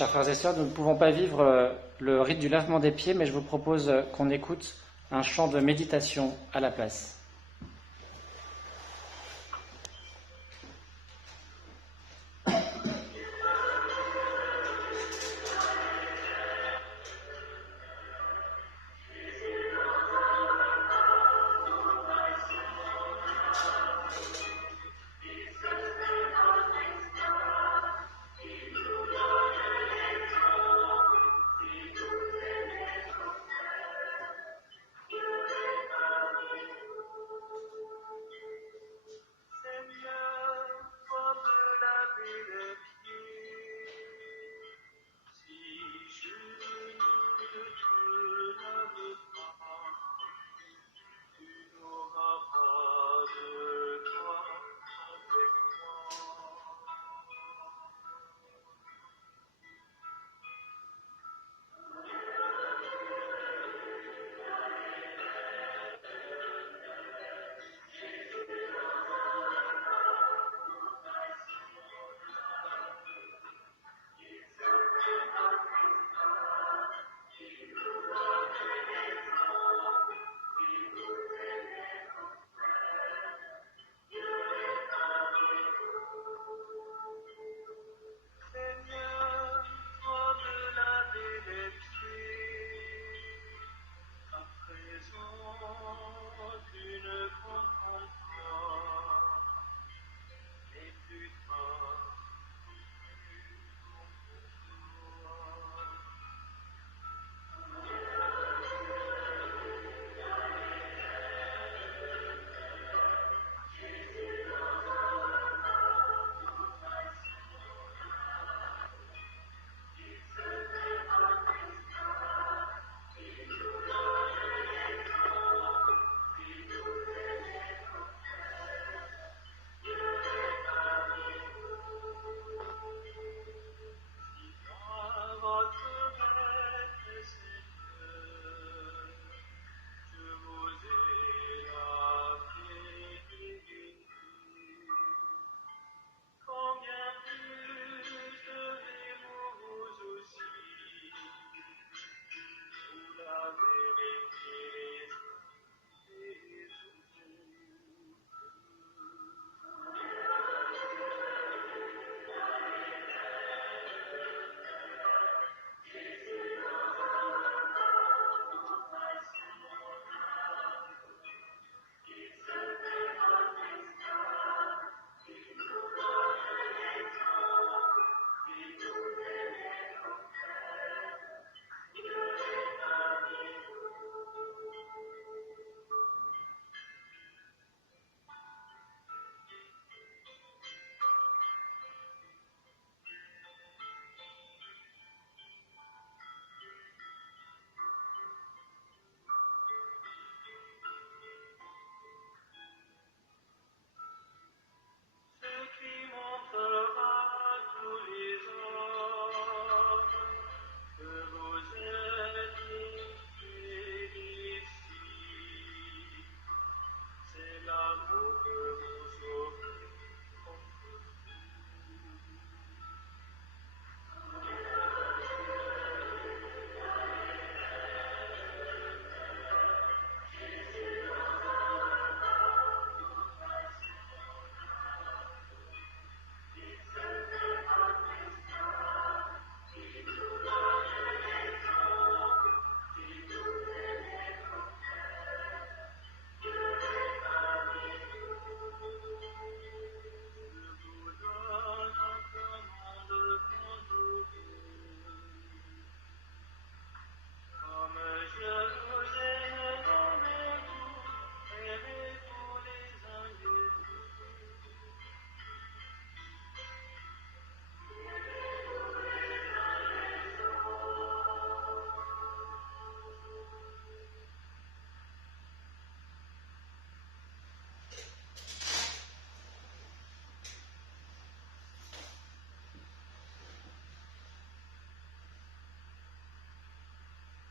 Chers frères et sœurs, nous ne pouvons pas vivre le rite du lavement des pieds, mais je vous propose qu'on écoute un chant de méditation à la place.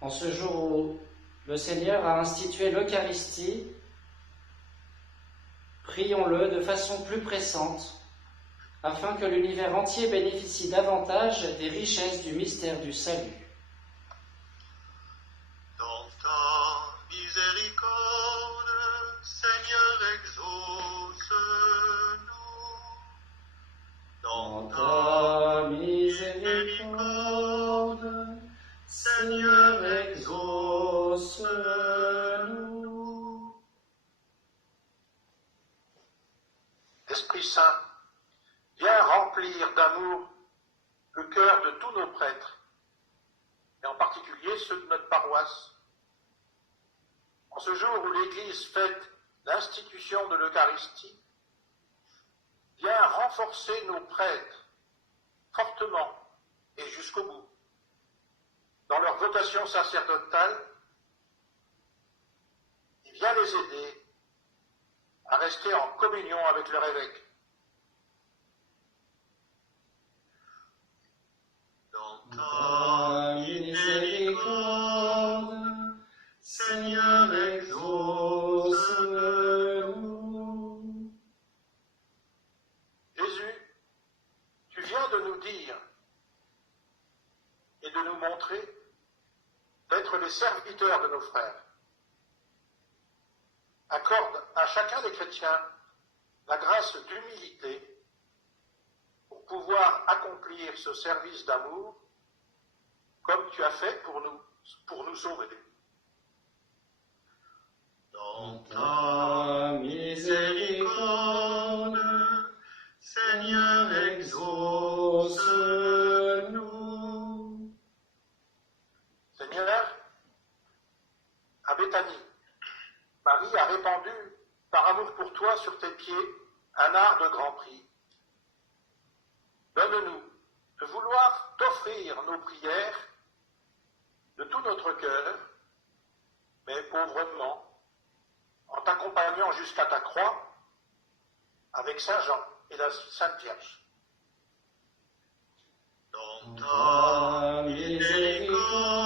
En ce jour où le Seigneur a institué l'Eucharistie, prions-le de façon plus pressante afin que l'univers entier bénéficie davantage des richesses du mystère du salut. Dans ta miséricorde, Seigneur, exauce-nous. Dans ta miséricorde, Seigneur, exauce-nous. Esprit Saint, viens remplir d'amour le cœur de tous nos prêtres, et en particulier ceux de notre paroisse. En ce jour où l'Église fête l'institution de l'Eucharistie, viens renforcer nos prêtres fortement et jusqu'au bout, dans leur vocation sacerdotale, et viens les aider à rester en communion avec leur évêque. Dans ta miséricorde, Seigneur, exauce-nous. Jésus, tu viens de nous dire et de nous montrer d'être les serviteurs de nos frères. Accorde à chacun des chrétiens la grâce d'humilité pour pouvoir accomplir ce service d'amour comme tu as fait pour nous sauver. Dans ta miséricorde, Seigneur, exauce-nous. Seigneur, à Béthanie, Marie a répandu, par amour pour toi, sur tes pieds, un art de grand prix. Donne-nous de vouloir t'offrir nos prières de tout notre cœur, mais pauvrement, en t'accompagnant jusqu'à ta croix, avec Saint Jean et la Sainte Vierge. Dans ta miséricorde,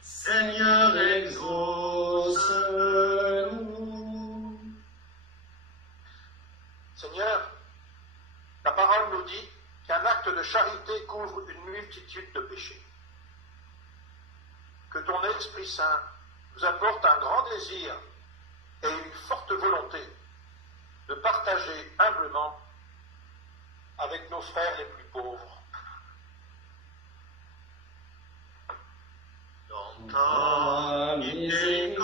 Seigneur, exauce-nous. Seigneur, ta parole nous dit qu'un acte de charité couvre une multitude de péchés. Que ton Esprit Saint nous apporte un grand désir et une forte volonté de partager humblement avec nos frères les plus pauvres. Dans ta miséricorde,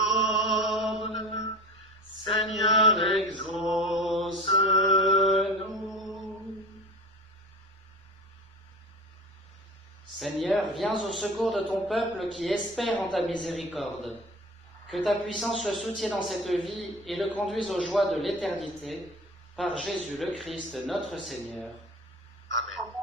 Seigneur, exauce-nous. Seigneur, viens au secours de ton peuple qui espère en ta miséricorde. Que ta puissance le soutienne dans cette vie et le conduise aux joies de l'éternité, par Jésus le Christ, notre Seigneur. Amen.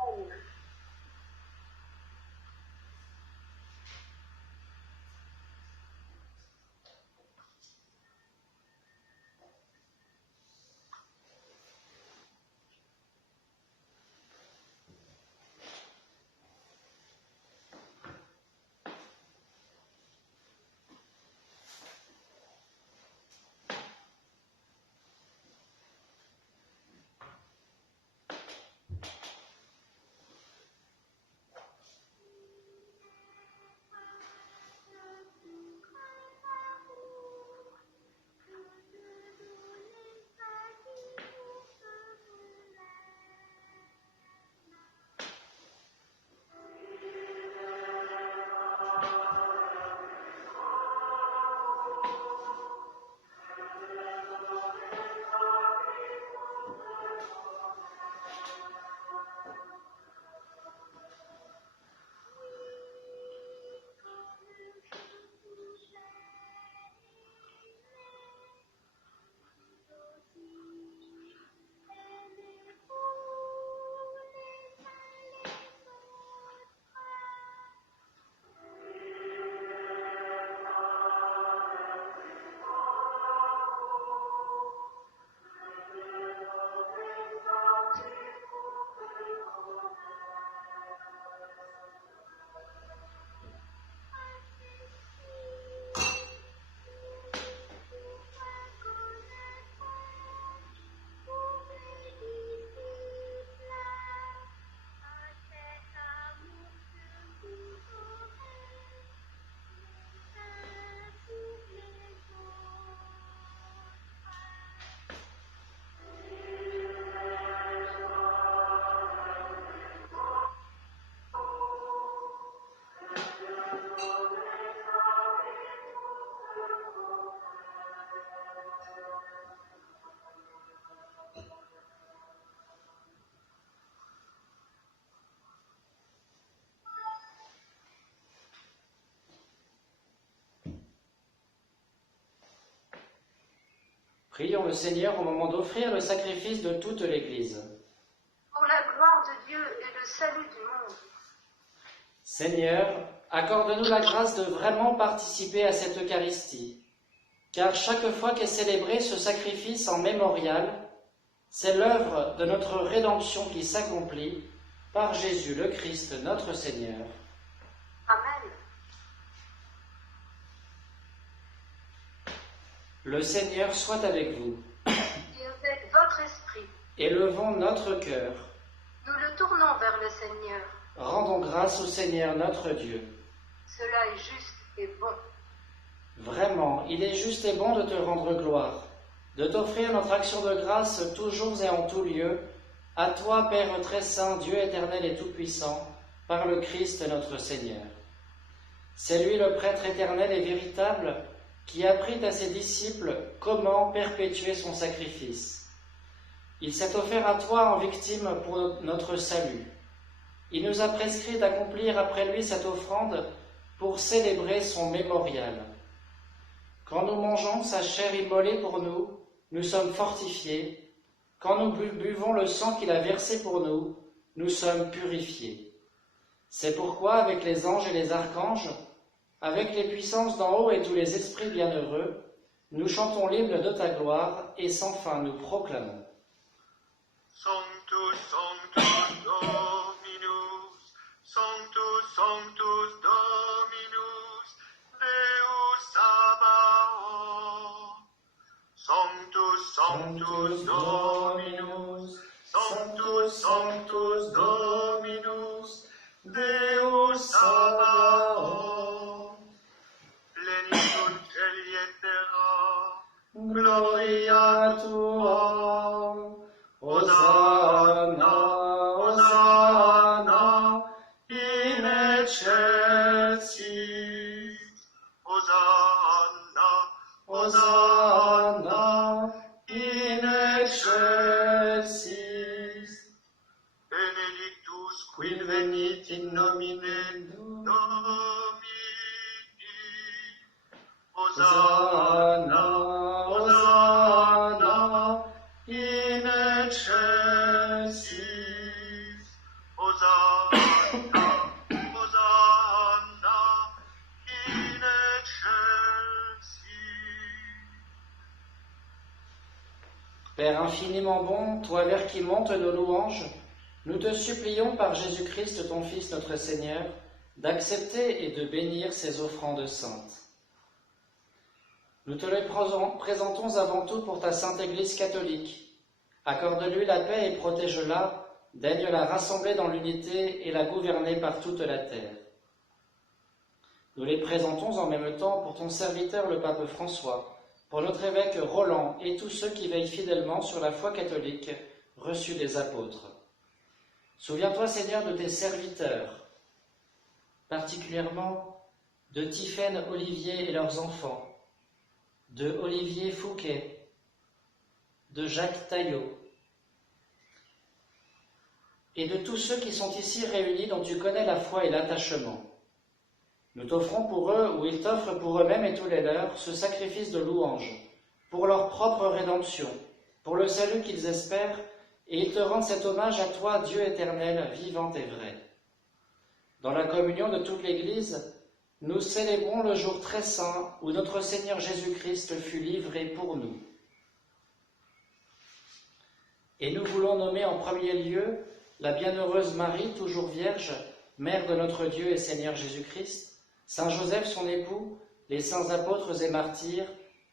Prions le Seigneur au moment d'offrir le sacrifice de toute l'Église. Pour la gloire de Dieu et le salut du monde. Seigneur, accorde-nous la grâce de vraiment participer à cette Eucharistie, car chaque fois qu'est célébré ce sacrifice en mémorial, c'est l'œuvre de notre rédemption qui s'accomplit par Jésus le Christ, notre Seigneur. Amen. Le Seigneur soit avec vous. Et avec votre esprit, Élevons notre cœur. nous le tournons vers le Seigneur. Rendons grâce au Seigneur notre Dieu. Cela est juste et bon. Vraiment, il est juste et bon de te rendre gloire, de t'offrir notre action de grâce toujours et en tout lieu, à toi, Père très saint, Dieu éternel et tout-puissant, par le Christ notre Seigneur. C'est lui le prêtre éternel et véritable qui apprit à ses disciples comment perpétuer son sacrifice. Il s'est offert à toi en victime pour notre salut. Il nous a prescrit d'accomplir après lui cette offrande pour célébrer son mémorial. Quand nous mangeons sa chair immolée pour nous, nous sommes fortifiés. Quand nous buvons le sang qu'il a versé pour nous, nous sommes purifiés. C'est pourquoi, avec les anges et les archanges, avec les puissances d'en haut et tous les esprits bienheureux, nous chantons l'hymne de ta gloire et sans fin nous proclamons. Sanctus, Sanctus Dominus, Sanctus, Sanctus Dominus, Deus Sabaoth. Sanctus, Sanctus Dominus, Sanctus, Sanctus Dominus, Deus Sabaoth. Plenitude Celii et terra, Gloria tua, Hosanna, Hosanna, in excelsis. Hosanna, Hosanna, in excelsis. Benedictus quid venit in nomine Domini. Hosanna, Hosanna, in excelsis. Hosanna, Hosanna, in excelsis. Père infiniment bon, toi vers qui montent nos louanges, nous te supplions par Jésus-Christ, ton Fils, notre Seigneur, d'accepter et de bénir ces offrandes saintes. Nous te les présentons avant tout pour ta Sainte Église catholique. Accorde-lui la paix et protège-la, daigne la rassembler dans l'unité et la gouverner par toute la terre. Nous les présentons en même temps pour ton serviteur le pape François, pour notre évêque Roland et tous ceux qui veillent fidèlement sur la foi catholique reçue des apôtres. Souviens-toi, Seigneur, de tes serviteurs, particulièrement de Tiphaine, Olivier et leurs enfants, de Olivier Fouquet, de Jacques Taillot, et de tous ceux qui sont ici réunis dont tu connais la foi et l'attachement. Nous t'offrons pour eux, ou ils t'offrent pour eux-mêmes et tous les leurs, ce sacrifice de louange, pour leur propre rédemption, pour le salut qu'ils espèrent, et ils te rendent cet hommage à toi, Dieu éternel, vivant et vrai. Dans la communion de toute l'Église, nous célébrons le jour très saint où notre Seigneur Jésus-Christ fut livré pour nous. Et nous voulons nommer en premier lieu la bienheureuse Marie, toujours vierge, mère de notre Dieu et Seigneur Jésus-Christ, Saint Joseph son époux, les saints apôtres et martyrs,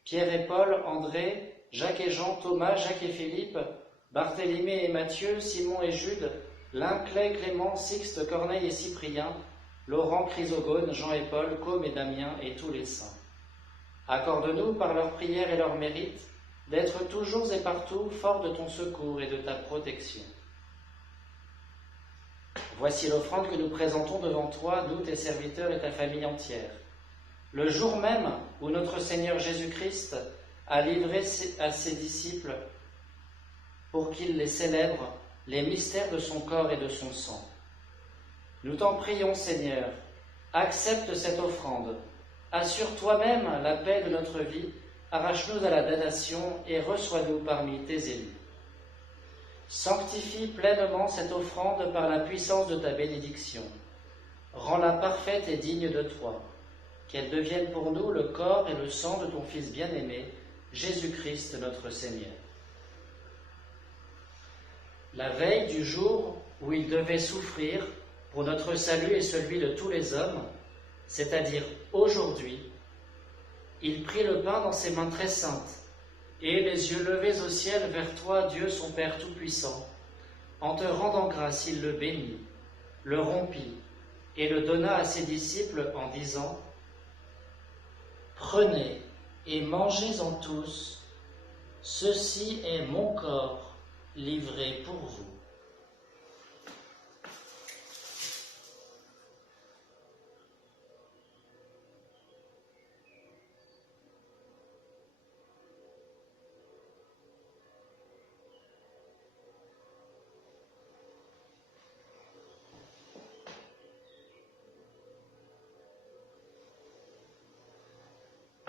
Pierre et Paul, André, Jacques et Jean, Thomas, Jacques et Philippe, Barthélemy et Matthieu, Simon et Jude, Lin, Clay, Clément, Sixte, Corneille et Cyprien, Laurent, Chrysogone, Jean et Paul, Côme et Damien et tous les saints. Accorde-nous, par leurs prières et leurs mérites, d'être toujours et partout forts de ton secours et de ta protection. Voici l'offrande que nous présentons devant toi, nous, tes serviteurs et ta famille entière. Le jour même où notre Seigneur Jésus-Christ a livré à ses disciples, pour qu'ils les célèbrent, les mystères de son corps et de son sang. Nous t'en prions, Seigneur, accepte cette offrande, assure toi-même la paix de notre vie, arrache-nous à la damnation et reçois-nous parmi tes élus. Sanctifie pleinement cette offrande par la puissance de ta bénédiction. Rends-la parfaite et digne de toi, qu'elle devienne pour nous le corps et le sang de ton Fils bien-aimé, Jésus-Christ notre Seigneur. La veille du jour où il devait souffrir pour notre salut et celui de tous les hommes, c'est-à-dire aujourd'hui, il prit le pain dans ses mains très saintes, et les yeux levés au ciel vers toi, Dieu son Père Tout-Puissant, en te rendant grâce, il le bénit, le rompit, et le donna à ses disciples en disant : « Prenez et mangez-en tous, ceci est mon corps livré pour vous. »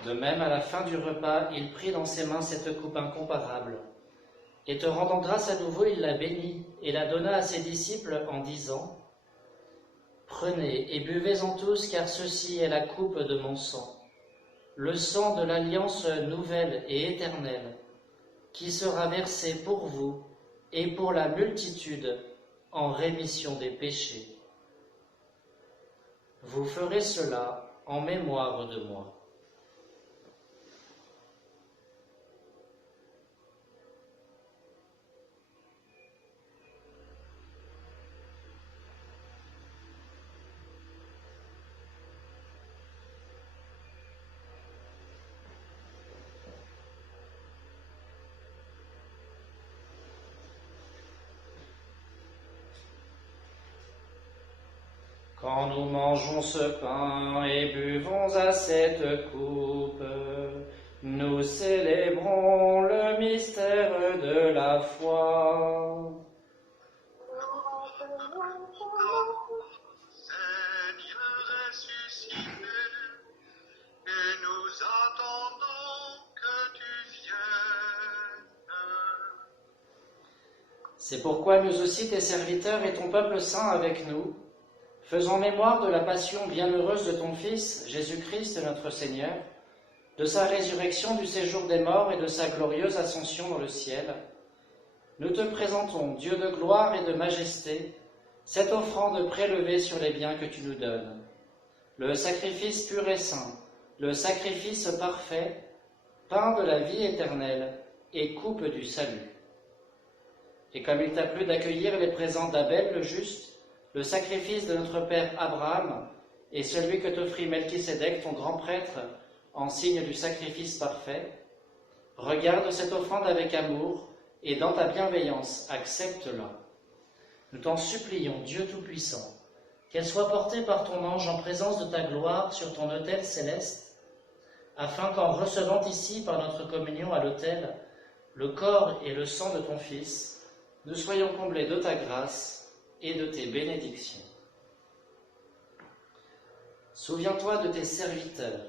De même, à la fin du repas, il prit dans ses mains cette coupe incomparable, et te rendant grâce à nouveau, il la bénit et la donna à ses disciples en disant : « Prenez et buvez-en tous, car ceci est la coupe de mon sang, le sang de l'alliance nouvelle et éternelle, qui sera versé pour vous et pour la multitude en rémission des péchés. Vous ferez cela en mémoire de moi. » Quand nous mangeons ce pain et buvons à cette coupe, nous célébrons le mystère de la foi. Seigneur ressuscité, et nous attendons que tu viennes. C'est pourquoi nous aussi, tes serviteurs et ton peuple saint avec nous, faisons mémoire de la passion bienheureuse de ton Fils, Jésus-Christ notre Seigneur, de sa résurrection du séjour des morts et de sa glorieuse ascension dans le ciel, nous te présentons, Dieu de gloire et de majesté, cette offrande prélevée sur les biens que tu nous donnes, le sacrifice pur et saint, le sacrifice parfait, pain de la vie éternelle et coupe du salut. Et comme il t'a plu d'accueillir les présents d'Abel le juste, le sacrifice de notre père Abraham et celui que t'offrit Melchisédek, ton grand prêtre, en signe du sacrifice parfait, regarde cette offrande avec amour et dans ta bienveillance, accepte-la. Nous t'en supplions, Dieu Tout-Puissant, qu'elle soit portée par ton ange en présence de ta gloire sur ton autel céleste, afin qu'en recevant ici, par notre communion à l'autel, le corps et le sang de ton Fils, nous soyons comblés de ta grâce et de tes bénédictions. Souviens-toi de tes serviteurs,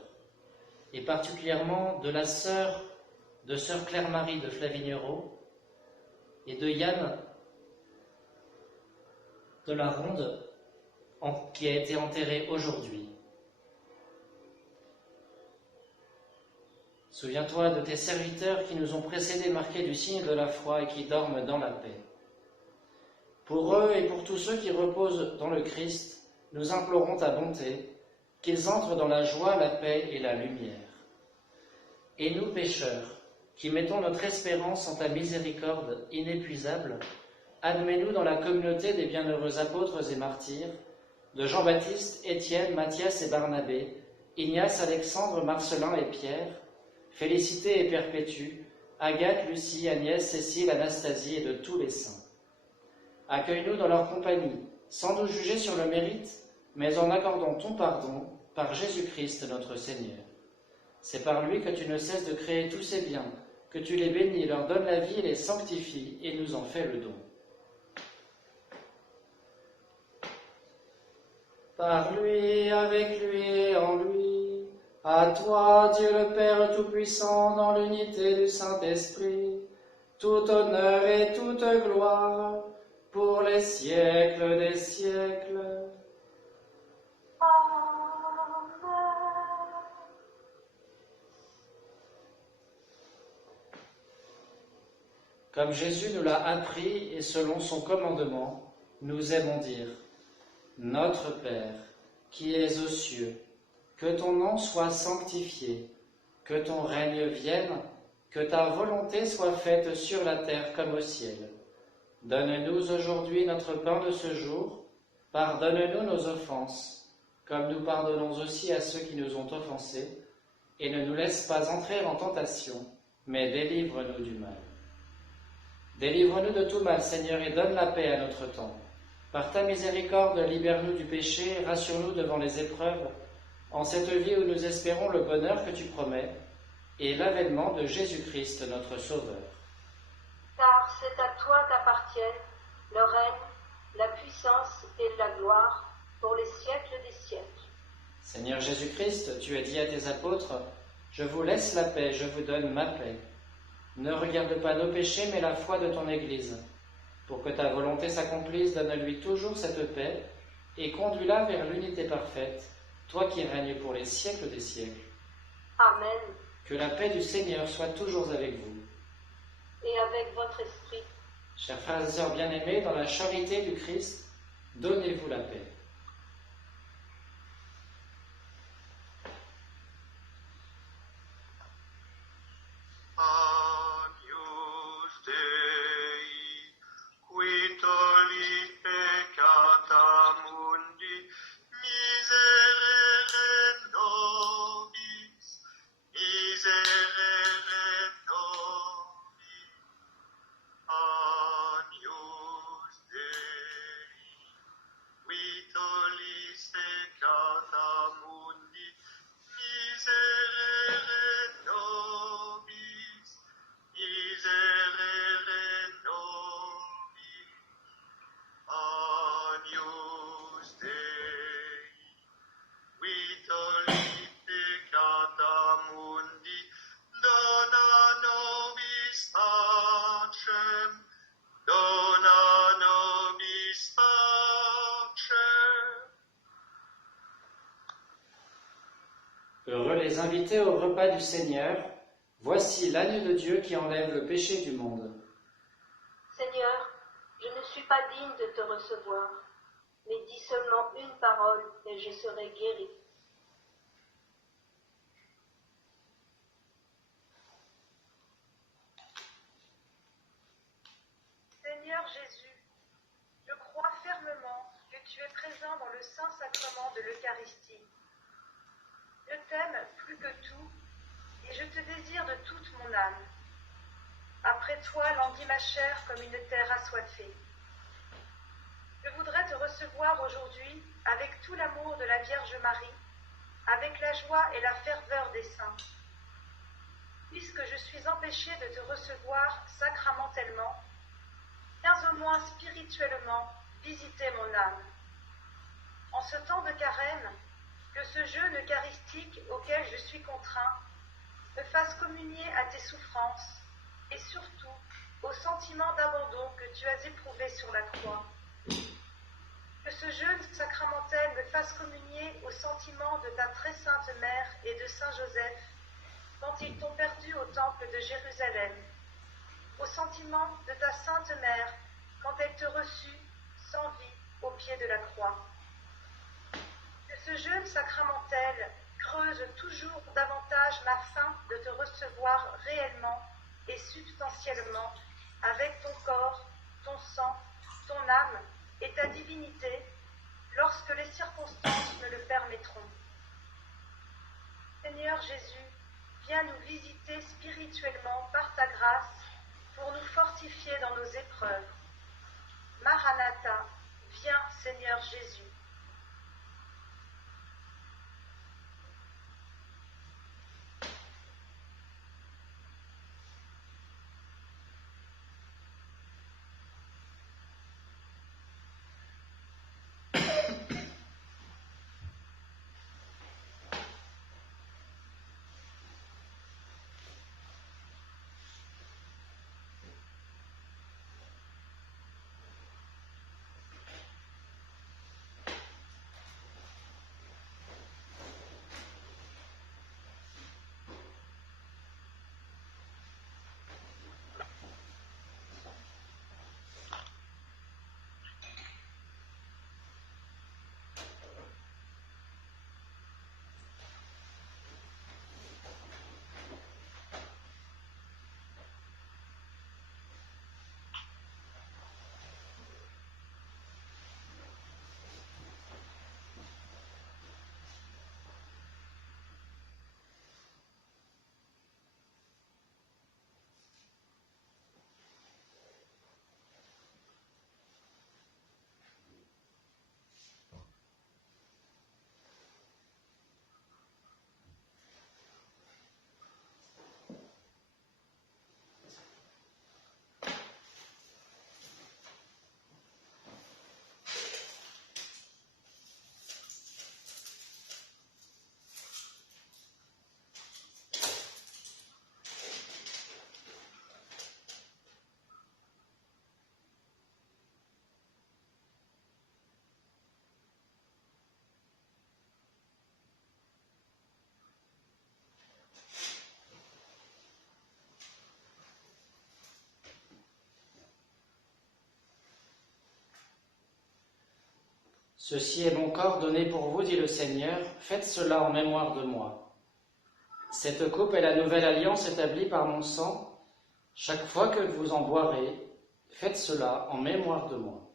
et particulièrement de sœur Claire-Marie de Flavignerot et de Yann de la Ronde, qui a été enterré aujourd'hui. Souviens-toi de tes serviteurs qui nous ont précédés, marqués du signe de la foi et qui dorment dans la paix. Pour eux et pour tous ceux qui reposent dans le Christ, nous implorons ta bonté, qu'ils entrent dans la joie, la paix et la lumière. Et nous, pécheurs, qui mettons notre espérance en ta miséricorde inépuisable, admets-nous dans la communauté des bienheureux apôtres et martyrs, de Jean-Baptiste, Étienne, Matthias et Barnabé, Ignace, Alexandre, Marcelin et Pierre, Félicité et Perpétue, Agathe, Lucie, Agnès, Cécile, Anastasie et de tous les saints. Accueille-nous dans leur compagnie, sans nous juger sur le mérite, mais en accordant ton pardon par Jésus-Christ notre Seigneur. C'est par lui que tu ne cesses de créer tous ces biens, que tu les bénis, leur donnes la vie, les sanctifies et nous en fais le don. Par lui, avec lui et en lui, À toi, Dieu le Père Tout-Puissant, dans l'unité du Saint-Esprit, tout honneur et toute gloire, pour les siècles des siècles. Comme Jésus nous l'a appris et selon son commandement, nous aimons dire: Notre Père, qui es aux cieux, que ton nom soit sanctifié, que ton règne vienne, que ta volonté soit faite sur la terre comme au ciel. Donne-nous aujourd'hui notre pain de ce jour, pardonne-nous nos offenses, comme nous pardonnons aussi à ceux qui nous ont offensés, et ne nous laisse pas entrer en tentation, mais délivre-nous du mal. Délivre-nous de tout mal, Seigneur, et donne la paix à notre temps. Par ta miséricorde, libère-nous du péché, rassure-nous devant les épreuves, en cette vie où nous espérons le bonheur que tu promets, et l'avènement de Jésus-Christ, notre Sauveur. Car c'est à toi qu'appartiennent le règne, la puissance et la gloire pour les siècles des siècles. Seigneur Jésus-Christ, tu as dit à tes apôtres: Je vous laisse la paix, je vous donne ma paix. Ne regarde pas nos péchés, mais la foi de ton Église. Pour que ta volonté s'accomplisse, donne-lui toujours cette paix et conduis-la vers l'unité parfaite, toi qui règnes pour les siècles des siècles. Amen. Que la paix du Seigneur soit toujours avec vous. Et avec votre esprit. Chers frères et sœurs bien-aimés, dans la charité du Christ, donnez-vous la paix. Agnus Dei, qui tollit peccata mundi, miserere nobis, miserere nobis. Agnus Dei, qui tollit peccata mundi, miserere nobis, miserere nobis. Agnus Dei, qui tollit peccata mundi, dona nobis pacem, dona nobis pacem. Heureux les invités au repas du Seigneur. Voici l'agneau de Dieu qui enlève le péché du monde. Seigneur, je ne suis pas digne de te recevoir, mais dis seulement une parole et je serai guéri. Seigneur Jésus, je crois fermement que tu es présent dans le saint sacrement de l'Eucharistie. Je t'aime plus que tout et je te désire de toute mon âme. Après toi languit ma chair comme une terre assoiffée. Je voudrais te recevoir aujourd'hui avec tout l'amour de la Vierge Marie, avec la joie et la ferveur des saints. Puisque je suis empêchée de te recevoir sacramentellement, viens au moins spirituellement visiter mon âme. En ce temps de carême, que ce jeûne eucharistique auquel je suis contraint me fasse communier à tes souffrances et surtout au sentiment d'abandon que tu as éprouvé sur la croix. Que ce jeûne sacramentel me fasse communier au sentiment de ta très sainte mère et de Saint Joseph quand ils t'ont perdu au temple de Jérusalem, au sentiment de ta sainte mère quand elle te reçut sans vie au pied de la croix. Que ce jeûne sacramentel creuse toujours davantage ma faim de te recevoir réellement et substantiellement avec ton corps, ton sang, ton âme et ta divinité lorsque les circonstances me le permettront. Seigneur Jésus, viens nous visiter spirituellement par ta grâce pour nous fortifier dans nos épreuves. Maranatha, viens Seigneur Jésus. Ceci est mon corps donné pour vous, dit le Seigneur, faites cela en mémoire de moi. Cette coupe est la nouvelle alliance établie par mon sang. Chaque fois que vous en boirez, faites cela en mémoire de moi.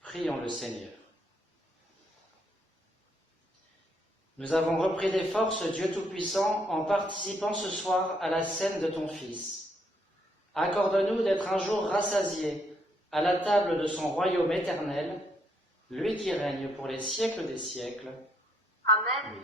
Prions le Seigneur. Nous avons repris des forces, Dieu Tout-Puissant, en participant ce soir à la scène de ton Fils. Accorde-nous d'être un jour rassasiés à la table de son royaume éternel, lui qui règne pour les siècles des siècles. Amen.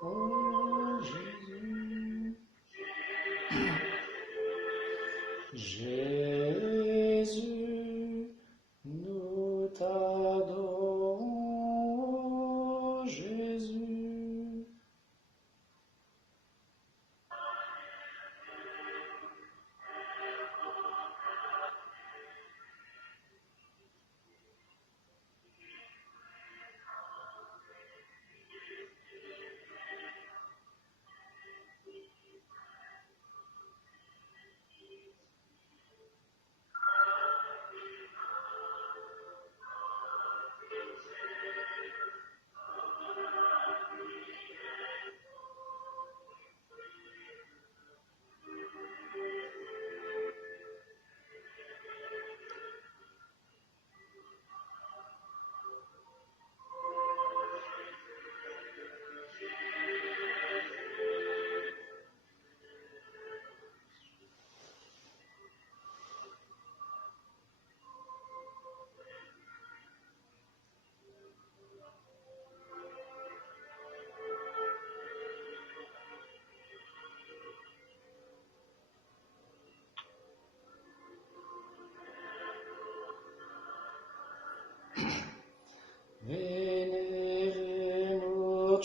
Oh Jésus, Jésus, nous t'adorons, Jésus.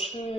péchés,